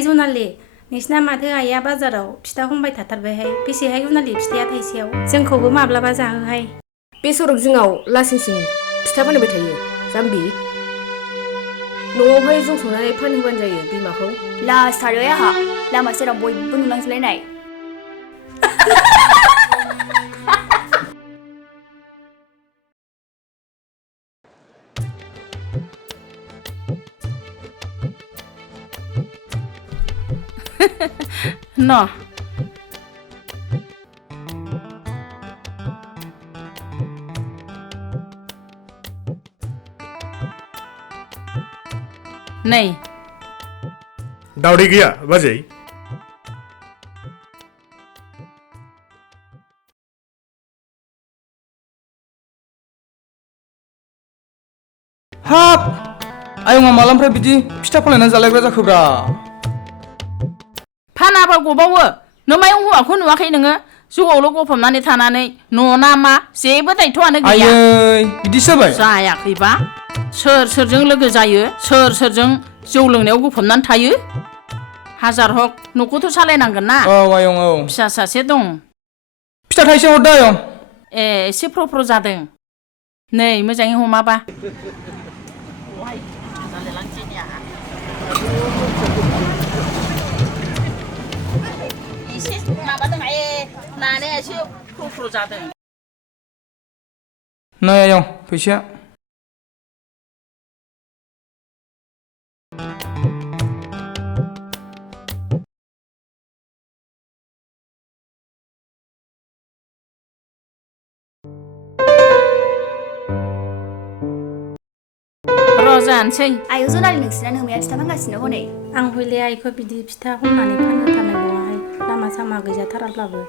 ओइ जुनालि नोंसिना माथो आइया बाजाराव फिथा हमबाय थाथारबायहाय बेसेहाय जुनालि फिथाया थाइसेयाव जोंखौबो माब्लाबा जाहोहाय बे सरक जिङाव लासिंसिं फिथा फानबाय थायो जाम्बि न'आवहाय जौ संनानै फानहोबानो जायो बिमाखौ लासथारो आहा लामा सेराव बयबो नुलांजोबलायनाय न नै दावदै गैया बाजै हाब आयंआ मालानिफ्राय बिदि फिथा फानलायनानै जालायग्रा जाखोब्रा फानाबा गबावो नों मायाव हौवाखौ नुवाखै नोङो जौआवल' गफबनानै थानानै न'ना मा जेबो दायथ'आनो गैया आयै बिदिसो जाबाय जायाखैबा सोर सोरजों लोगो जायो सोर सोरजों जौ लोंनायाव गफबनानै थायो हाजार हक न'खौथ' सालायनांगोन ना औ आयं औ फिसा सासे दं फिथा थाइसे हरदो आयं एसे फ्र' जादों नै मोजाङै हमाबा एसे माबादों नानाया एसे फ्र' जादों नै आयं फैसाया जानोसै आयौ जुनालि नोंसिना नोमाया फिथा फानगासिनो हनै आं हयले आइखौ बिदि फिथा हमनानै फानहोथारनाय नङाहाय लामा सामा गैजाथाराब्लाबो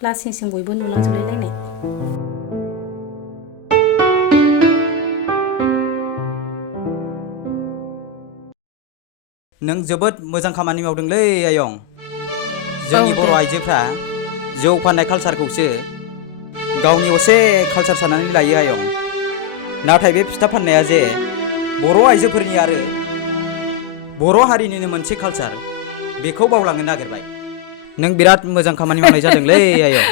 लासिंसिं बयबो नुलांजोबलायलायनाय नों जोबोद मोजां खामानि मावदोंलै आयं जोंनि बर' आइजोफ्रा जौ फाननाय कालसारखौसो गावनि असे कालसार साननानै लायो आयं नाथाय बे फिथा फाननाया जे बर' आइजोफोरनि आरो बर' हारिनिनो मोनसे कालसार बेखौ बावलांनो नागिरबाय नों बिराद मोजां खामानि मावनाय जादोंलै आयं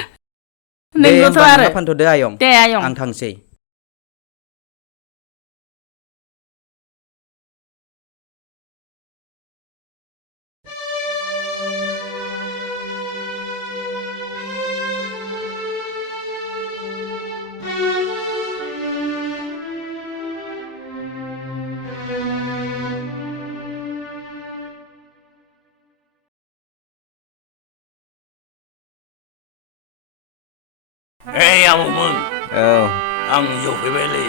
दे होमबा नोंहा फानथ'दो आयं दे आयं आं थांसै आबौमोन औ आं जौ फैबायलै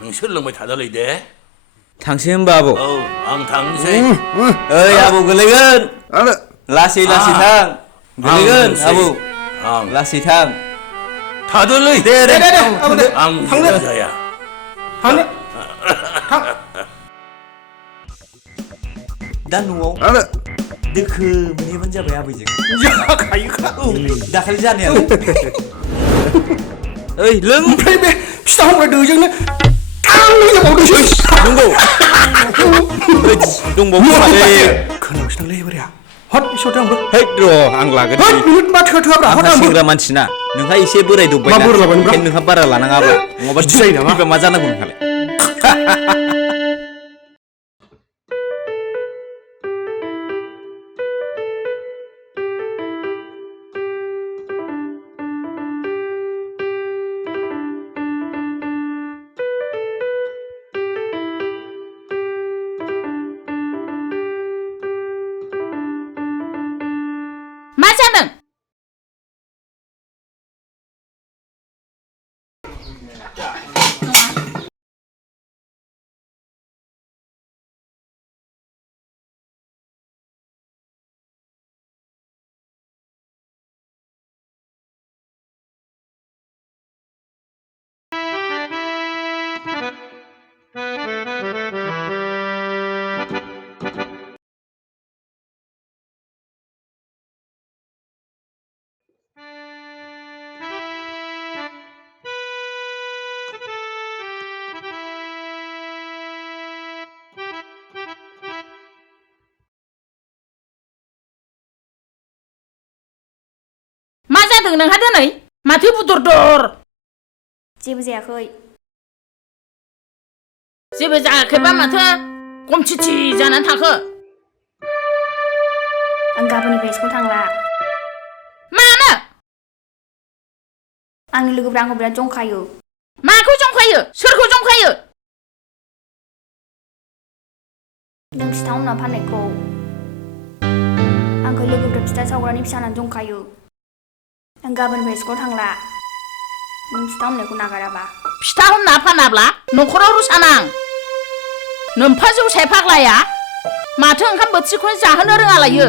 नोंसोर लोंबाय थादोलै दे थांसै होमबा आबौ औ आं थांसै ओइ आबौ गोलैगोन लासै लासै थां गोलैगोन आबौ लासै थां थादोलै दे आं जेबो जाया दा न'आव दोखो मोनहैबानो जाबाय आबैजों जाखायोखा दाखालि जानायालाय ओइ लों ओमफ्राय बे फिथा हमग्रा दोजोंनो थांलायबावदोंसो दंबावो माथो खोनागासिनोलै बोराया हट इसोरदो आंबो हैद र' आं लागोन मा थोआ आंहा सेंग्रा मानसिना नोंहा एसे बोराय दबबाय ना ओंखायनो नोंहा बारा लानाङाब्रा नङाबा जायो नामा मा जानांगौ नोंहालाय जादों नोंहा दिनै माथो बुदर-दर जेबो जायाखै जेबो जायाखैबा माथो गमथिथि जानानै थाखो आं गाबोननिफ्राय स्कुल थांला मानो आंनि लोगोफ्रा आंखौ बिराद जंखायो माखौ जंखायो सोरखौ जंखायो नों फिथा हमना फाननायखौ आंखौ लोगोफ्रा फिथा सावग्रानि फिसा होननानै जंखायो आं गाबोननिफ्राय स्कुल थांला नों फिथा हमनायखौ नागाराबा फिथा हमना फानाब्ला न'खराव रुसा नां नोम्फा जौसाय फाग्लाया माथो ओंखाम बोथिखौनो जाहोनो रोङालायो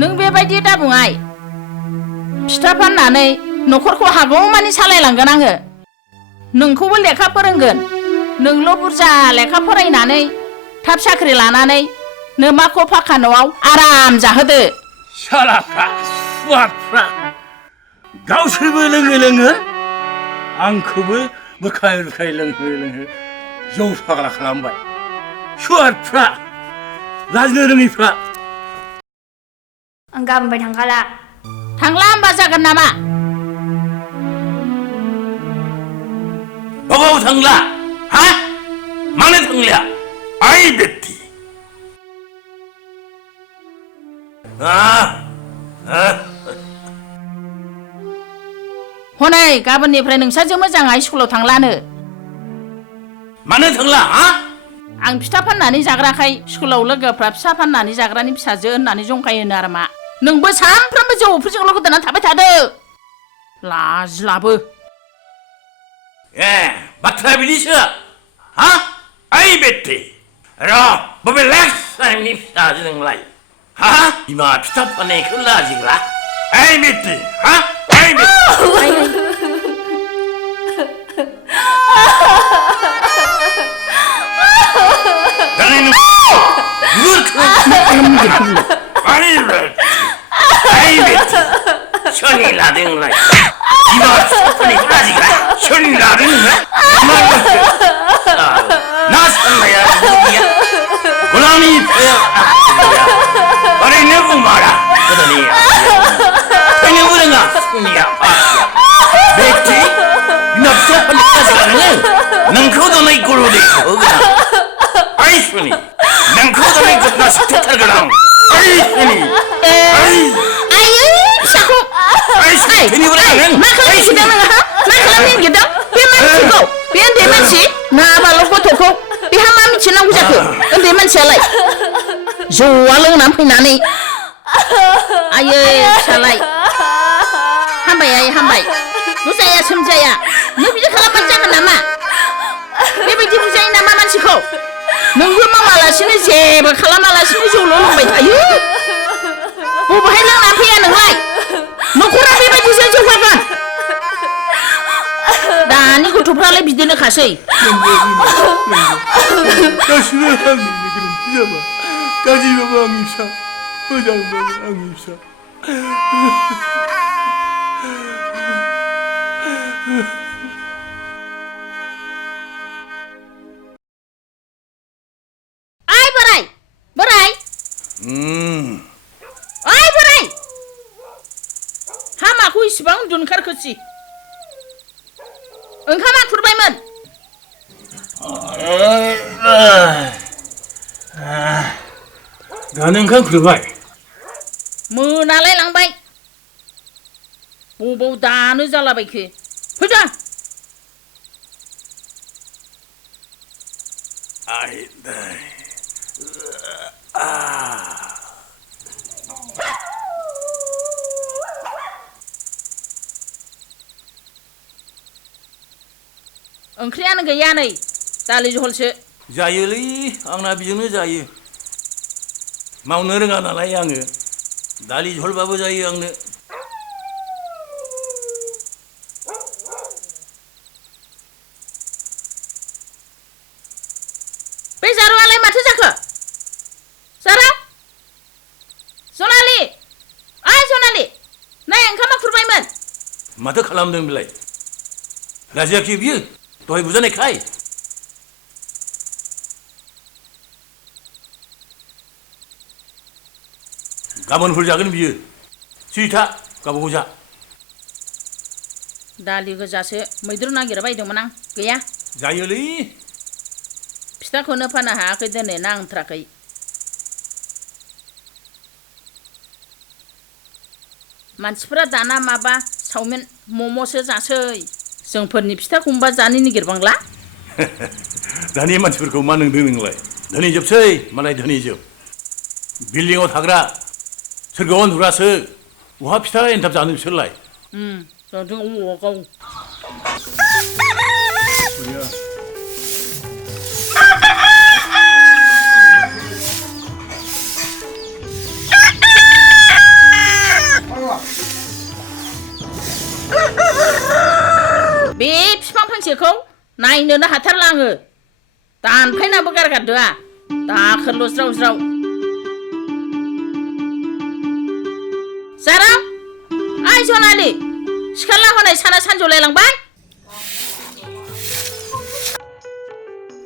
नों बेबायदि दाबुङाय फिथा फाननानै न'खरखौ हागौमानि सालायलांगोन आङो नोंखौबो लेखा फोरोंगोन नोंल' बुरजा लेखा फरायनानै थाब साख्रि लानानै नोमाखौ फाखा न'आव आराम जाहोदो सालाफ्रा सुवारफ्रा गावसोरबो लोङो आंखौबो बुरखाय लोंहो जौ फाग्ला खालामबाय सुवारफ्रा लाजिनो रोङैफ्रा आं गाबोननिफ्राय थांखाला थांला होमबा जागोन नामा बबाव थांला हा मानो थांलिया आइ बेटी हनै गाबोननिफ्राय नोंसाजों मोजाङै स्कुलाव थांलानो मानो थांला हा आं फिथा फाननानै जाग्राखाय स्कुलाव लोगोफ्रा फिथा फाननानै जाग्रानि फिसाजो होननानै जंखायोनो आरो मा नोंबो सानफ्रोमबो जौफोरजोंल' गोदोनानै थाबाय थादो लाजिलाबो बाथ्राया बिदिसो हा आइ बेटी र' बबे लेक्स टाइमनि फिसाजो नोंलाय हा बिमा फिथा फाननायखौ लाजिग्रा आइ बेटी हा आइ बेटी सोरनि लादों नोंलाय बिमा फिफाफोरनिखौ लाजिग्रा सोरनि लादों नोंलाय ना साननाया गैया गुलामि ओरैनो बुंबारा गोदोनि फैनोबो रोङा सुनिया फासिया बेक्ति बिमा फिफाफोरनि लाजिग्रा नोंखौ दिनै गुरुदेव होगोन आइ सुनि नोंखौ दिनै गोदना सिथारगोन आं आइ सुनि मा खालामनो नागिरदों नोंहा मा खालामनो नागिरदों बे मा मिथिगौ बे उन्दै मानसि नाबाल' गथ'खौ बेहा मा मिथिनांगौ जाखो उन्दै मानसियालाय जौआ लोंनानै फैनानै आयै फिसालाय हामबाय आयै हामबाय बुजाया सोमजाया नों बिदि खालामबानो जागोन नामा बेबायदि बुजायो नामा मानसिखौ नोंबो मावालासिनो जेबो खालामालासिनो जौल' लोंबाय थायो बबेहाय लोंनानै फैया नोंलाय न'खरा बेबायदिसो जौगागोन दानि गथ'फ्रालाय बिदिनोखासै गासिबो आंनिनो गोरोन्थि जाबाय गाज्रिबाबो आंनि फिसा मोजांबाबो आंनि फिसा ओइ बोराय बोराय ओइ बोराय हामाखौ इसिबां उन्दुनो ओंखारखोसि ओंखामा खुरबायमोन दानो ओंखाम खुरबाय मोनालाय लांबाय बबाव दानो जालाबायखो फैदा ओंख्रियानो गैया नै दालि जहलसो जायोलै आंना बिजोंनो जायो मावनो रोङा नालाय आङो दालि झलबाबो जायो आंनो बे जारुआलाय माथो जाखो जारा जनालि ओइ जनालि नै ओंखामा खुरबायमोन माथो खालामदों बेलाय लाजियाखै बियो दहाय बुजानायखाय गाबोनफोर जागोन बियो सिरि था गावबागाव जा दालि गोजासो मैद्रु नागिरबाय बायदोंमोन आं गैया जायोलै फिथाखौनो फाननो हायाखै दिनै नांथ्राखै मानसिफोरा दाना माबा चावमिन मम'सो जासै जोंफोरनि फिथाखौ होनबा जानो नागिरबांला दानि मानसिफोरखौ मा नोंदों नोंलाय धोनि जोबसै मालाय धोनि जोब बिल्डिंआव थाग्रा सोरगोआव उन्दुग्रासो बहा फिथा एन्थाब जानो बिसोरलाय जादों गाव बे बिफां फांसेखौ नायनोनो हाथारला आङो दानफायनाबो गारगारदोआ दाखोरल' ज्राव ज्राव जारां आइ जनालि सिखारला हनै साना सानजौलायलांबाय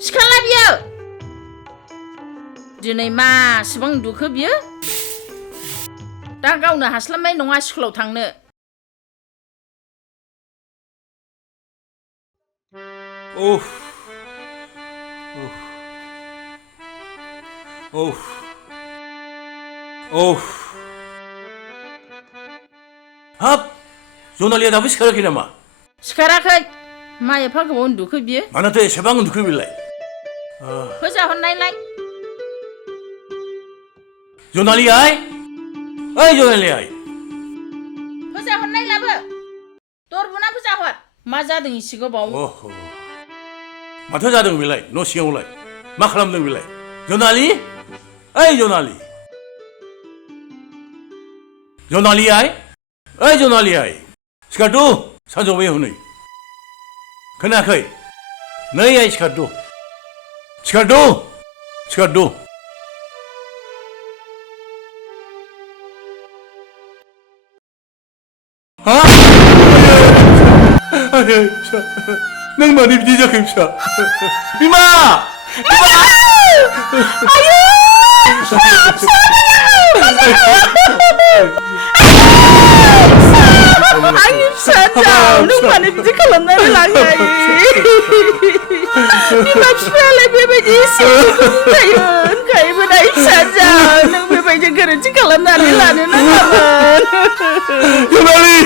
सिखारला बियो दिनै मासेबां उन्दुखो बियो दा गावनो हास्लाबनाय नङा स्कुलाव थांनो उफ उफ उफ हाब जनालिया दाबो सिखाराखै नामा सिखाराखै मा एफा गोबाव उन्दुखो बियो मानोथो एसेबां उन्दुखो बेलाय फोजाहरनायलाय जनालि आइ ओइ जनालि आइ फोजाहरनायलाबो दरबुना फोजाहर मा जादों इसे गोबाव अह माथो जादों बेलाय न' सिङावलाय मा खालामदों बेलाय जनालि ओइ जनालि जनालि आइ ओइ जनालि आइ सिखारदु सानजौबाय हनै खोनायाखै नै आइ सिखारदु सिखारदु सिखारदु हा नों मानो बिदि जाखो फिसा बिमा आंनि फिसाजों नों मानो बिदि खालामनानै लाङो बिमा बिफायालाय बेबायदि एसे बुंखायो होनखायोमोन आइ फिसाजों नों बेबायदि गोरोन्थि खालामनानै लानो नाङामोन जनालि